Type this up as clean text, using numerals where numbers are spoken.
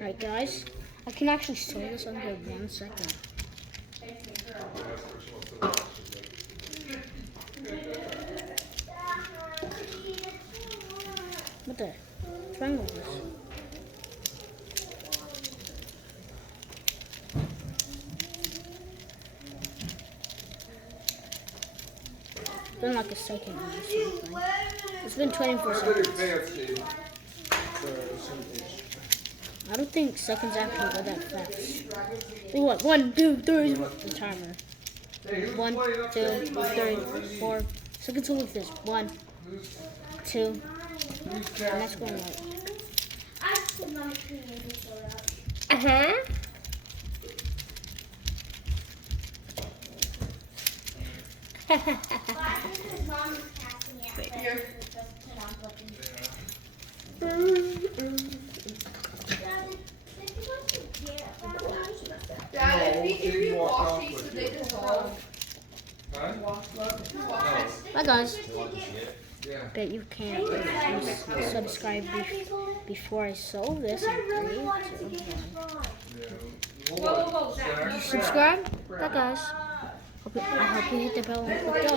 Alright guys, I can actually sew this under 1 second. What the? What's wrong with this? It's been like a second or something. It's been 24 seconds. I don't think seconds actually go that fast. Wait, what? 1, 2, 3. The timer. 1, 2, 3, 4. Seconds go like this. 1, 2. And that's going like. Bye guys. Bet you can't subscribe before I solve this. In 3, 2, 1. Did you subscribe? Bye guys. I hope you hit the bell and click go.